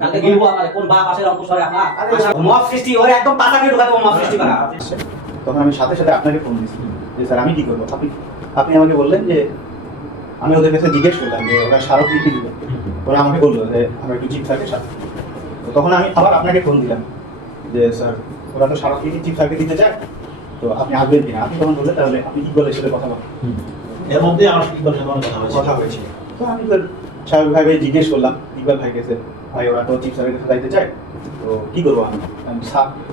কালকে গিলবো আপনাদের কোন বাপ আসে রংপুর শহরে আপনার মব সৃষ্টি ওর একদম পাতা দিয়ে ঢুকাতে মব সৃষ্টি করা। তখন আমি সাথে সাথে আপনাকে ফোন দিয়েছি যে স্যার আমি কি করব? আপনি আপনি আমাকে বললেন যে আমি ওদের কাছে জিজ্ঞেস করলাম যে ওরা স্মারকলিপি দিবে? ওরা আমাকে বলল যে আমার একটু থাকে স্যার তখন আমি আবার আপনাকে ফোন দিলাম যে স্যার ওরা তো স্মারকলিপি চিপ থাকে দিতে চায়? তো আপনি আসবেন কিনা? আপনি তখন বললেন তাহলে আপনি ইকবালের সাথে কথা বলেন। এর মধ্যে আমার সাথে ইকবালের সাথে কথা হয়েছে। তো আমি তো স্বাভাবিকভাবে জিজ্ঞেস করলাম ইকবাল ভাই কাছে ভাই, ওরা তো কাছে যাইতে চায়। তো কি করব আমি?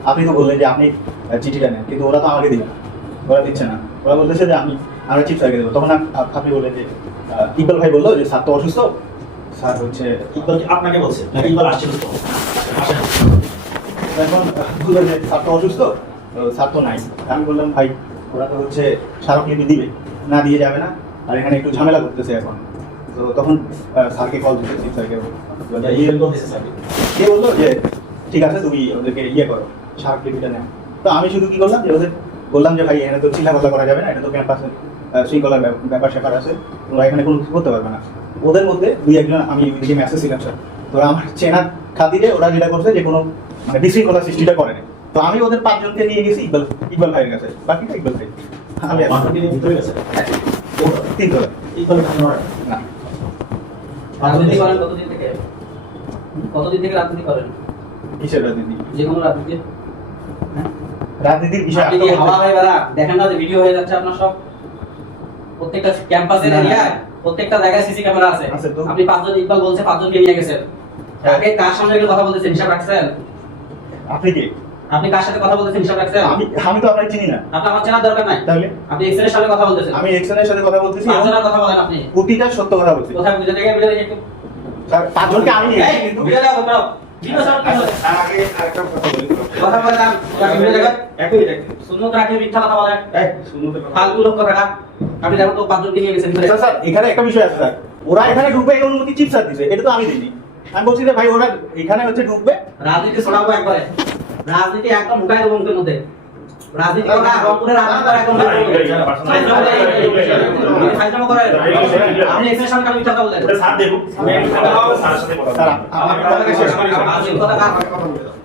আপনি তো বললেন যে আপনি চিঠিটা নেন, কিন্তু ওরা তো আমাকে দিবে ওরা দিচ্ছে না। ওরা বলতেছে যে আমি, আমরা চিফ স্যারকে দেবো। তখন আপ- আপ- আপনি বললেন যে ইকবাল ভাই বলল যে, স্যার, তো অসুস্থ? স্যার হচ্ছে, ইকবাল আপনাকে বলছে? ইকবাল আসছিল তো এখন বলল যে, স্যার, তো অসুস্থ? স্যার তো নাই। আমি বললাম, ভাই, ওরা তো হচ্ছে স্মারকলিপি দিবে। না দিয়ে যাবে না। আর এখানে একটু ঝামেলা করতেছে এখন। তো তখন স্যারকে কল দিতে চিফ স্যারকে ইয়ে কে বলল যে ঠিক আছে তুমি ওদেরকে ইয়ে করো স্মারকলিপিটা নেও। তো আমি শুধু কি করলাম যে ওদের বললাম যে ভাই এখানে তো চিল্লাপাল্লা করা যাবে না এটা তো ক্যাম্পাসের শৃঙ্খলার ব্যাপার স্যাপার আছে তোমরা এখানে কোনো কিছু করতে পারবে না। ওদের মধ্যে দুই একজন আমি ওইদিকে মেসেজ ছিলাম স্যার তো আমার চেনার খাতিরে ওরা যেটা করছে যে কোনো মানে বিশৃঙ্খলা সৃষ্টিটা করেনি তো আমি ওদের পাঁচজনকে নিয়ে গেছি ইকবাল ইকবাল ভাইয়ের কাছে। বাকিটা ইকবাল ভাই। আমি মাথা গেছে? তিন করে ইকবাল রাজনীতি করেন কতদিন থেকে? কতদিন থেকে রাজনীতি করেন? কিসের রাজনীতি? যে কোনো রাজনীতি। রাজনীতির বিষয় আপনি হাওয়া হয়ে বেড়া দেখেন না যে ভিডিও হয়ে যাচ্ছে আপনার সব? প্রত্যেকটা ক্যাম্পাসের না। প্রত্যেকটা জায়গায় সিসি ক্যামেরা আছে। আপনি পাঁচজন ইকবাল বলছে পাঁচজনকে নিয়ে গেছেন। আগে কার সামনে কথা বলতেছেন? হিসাব রাখছেন? আপনি কি? আপনি কার সাথে কথা বলতেছেন হিসাব রাখছেন? আমি আমি তো আপনাকে চিনি না। আপনি আমার চেনার দরকার নাই। তাহলে? আপনি এক্সেলের সামনে কথা বলতেছেন। আমি এক্সনের সাথে কথা বলতেছি। পাঁচজনের কথা বলেন আপনি। প্রতিটা সত্য কথা বলছি। কোথায় বুঝে থেকে? বুঝে একটু। স্যার পাঁচজনকে আমি নিয়ে এই, কিন্তু। বুঝে যাও বলো ভিডিও স্যার আগে আরেকটা কথা বলি। কথা বলে না বুঝে দেখো। এক মিনিট এক মিনিট। শূন্য রাখে মিথ্যা কথা বলে। এই, শুনুন তো ফালতু লোক কথা আপনি দেখো তো পাঁচজনকে নিয়ে গেছেন। স্যার, স্যার এখানে একটা বিষয় আছে স্যার। ওরা এখানে ঢুকবে এই অনুমতি চিপ স্যার দিছে এটা তো আমি দিইনি আমি বলছি যে ভাই ওরা এখানে হচ্ছে ঢুকবে। রাজনীতি শোনাবো একবারে। রাজনীতি একদম ঢুকাই দেবো মুখের মধ্যে রাজনীতি করা রংপুরে রাজনীতি করা একদম আপনি এসে সরকার কথা বলেন স্যার দেখুন কথাটা শেষ করি।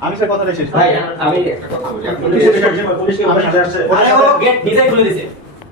আমি সে কথাটা শেষ ভাই, আমি আরে ও গেট নিজে খুলে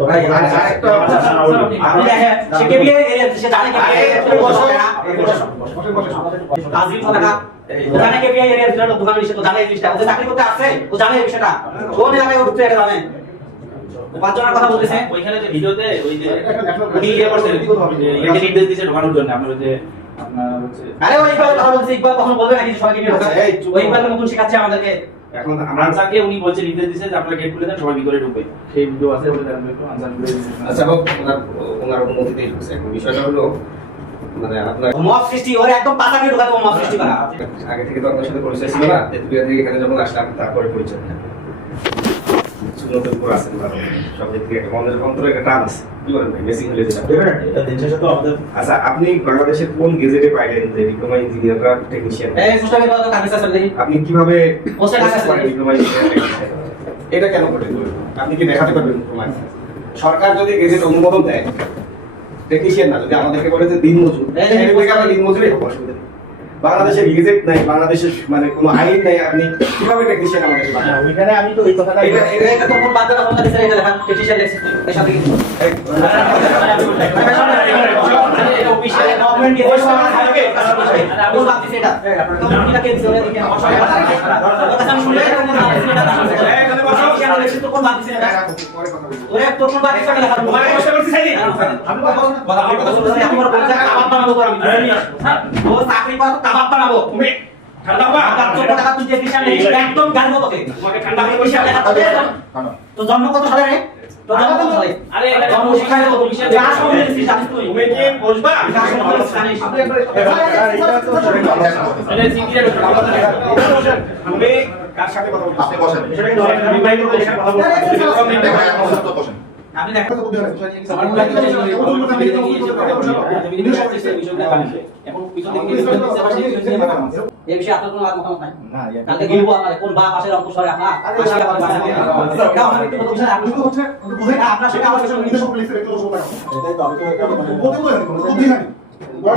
ভাই, আর- আরেকটা- আপনি দেখেন সে কে বিয়ে এরিয়া সে জানে কে বিয়ে ফাঁসির কথাটা ওখানে কে বিয়ে এরিয়া ছিল দোকান বিষয় তো জানে এই জিনিসটা ওদের চাকরি করতে আসছে ও জানে এই বিষয়টা। কোন এলাকায় ও এটা জানে। পাঁচজনের কথা বলতেছে ওইখানে যে ভিডিওতে ওই যে উনি ইয়ে করছেন যে নির্দেশ দিয়েছে ঢোকানোর জন্য। আপনার যে আরে ওই কথা বলছে ইকবাল কখন বলবে নাকি? সবাইকে ওই ইকবাল নতুন শেখাচ্ছে আমাদেরকে। এখন আনসারকে উনি বলছে নির্দেশ দিছে যে আপনারা গেট খুলে দেন সবাই ভিতরে ঢুকবে। সেই ভিডিও আছে বলে জানবে একটু আনসার খুলে আচ্ছা বাবু ওনার ওনার অনুমতিতেই ঢুকছে। এখন বিষয়টা হলো মানে আপনার মব সৃষ্টি ওর একদম পাতা দিয়ে ঢোকাতে সৃষ্টি করা। আগে থেকে তো আপনার সাথে পরিচয় ছিল না। তেতুলিয়া থেকে এখানে যখন আসলাম তারপরে পরিচয় না সুন্নতের উপর আছেন সব দিক থেকে একটা মনের অন্তরে একটা টান আছে। কি বলেন ভাই? বেসিক হলে যেটা। এটা দিন শেষে তো আমাদের আচ্ছা আপনি বাংলাদেশের কোন গেজেটে পাইলেন যে ডিপ্লোমা ইঞ্জিনিয়াররা টেকনিশিয়ান এই সুষ্ঠু বের করো দেখি আপনি কীভাবে। ডিপ্লোমা ইঞ্জিনিয়ার এটা কেন ঘটে আপনি কি দেখাতে পারবেন প্রমাণ সরকার যদি গেজেট অনুমোদন দেয় টেকনিশিয়ান না যদি আমাদেরকে বলে যে দিন মজুর আমরা দিন মজুরি হব অসুবিধা নেই। বাংলাদেশের গেজেট নাই বাংলাদেশের মানে কোনো আইন নাই আপনি কীভাবে টেকনিশিয়ান আমাদের ওইখানে আমি তো ওই কথাটা এটা এটা তো কোন বাদ কথা দিছে এটা লেখা টেকনিশিয়ান লেখছে এর সাথে কি? থাকে কোন বাদ দিছে কথা আমি তো কথা তো কথা কথা শুনছি আমার বলছে কাবাব বানাবো আমি ও চাকরি পাবো কাবাব বানাবো তুমি ঠান্ডা হবা তো টাকা তুই টেকনিশিয়ান লেখছিস একদম গান তোকে তোমাকে ঠান্ডা করে বসে লেখা তো তো জন্ম কত সালে রে তো জন্ম কত সালে আরে জন্ম শিখাই দেবো তুমি যা সব দিছিস জানিস তুই তুমি কি বসবা যা সব দিছিস জানিস এটা সিকিউরিটি তুমি কার সাথে কথা বলছো আপনি বসেন। বিষয়টা কিন্তু আমি ভাই বলতে এখানে বলতে দেখো মনে হয় বিষয়গুলো জানেন। এখন পিছন থেকে। এই বিষয়ে আপনার কোনো মতামত নাই না বলব আপনার কোন বা পাশের অঙ্কুশ করে আপনার আপনার বাসা আমার